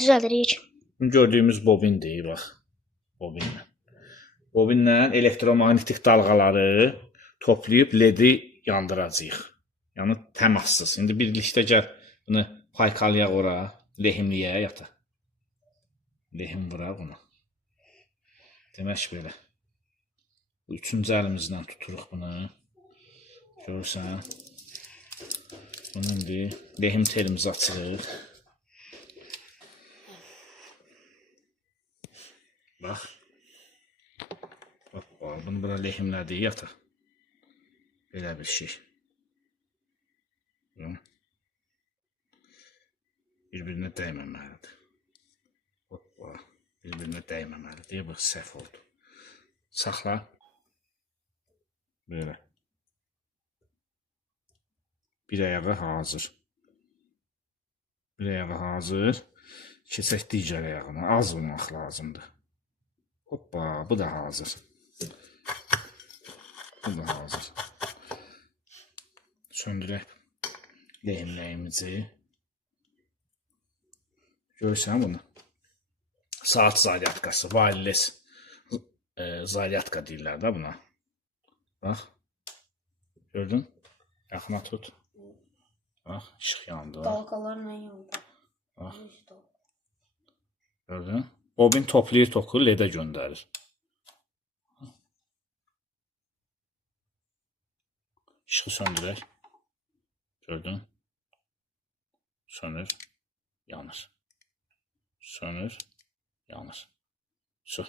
Düzəldirik. Gördüyümüz bobindir, bax. Bobinlə. Bobinlə elektromagnetik dalğaları toplayıb ledi yandıracağıq. Yəni təmassız. İndi birlikdə gəl bunu paykalayaq ora, lehimliyək yata. Lehim vuraq buna. Demək belə. Bu üçüncü əlimizlə tuturuq bunu. Görürsən? Bunu indi lehim telimizi açırıq. Bax. Bunu bura lehimlədik yata. Belə bir şey. Bir-birinə dəyməməlidir. Hoppa. Bir-birinə dəyməməlidir. Bu səhv oldu. Saxla. Belə. Bir ayağı hazır. Bir ayağı hazır. Keçək digər ayağına. Az olmaq lazımdır. Hoppa. Bu da hazır. Bu da hazır. Söndürək lehimləyimizi. Görürsən bunu? Saat zaryatkası. Wireless zaryatka deyirlər də buna. Bax. Gördün? Yaxına tut. Bax, işıq yandı. Dalqalarla yandı. Bax. Gördün? Bobin toplayır toku, ledə göndərir. İşığı söndürək. Gördün? Sönür, yanır. Sönür, yanır. Su.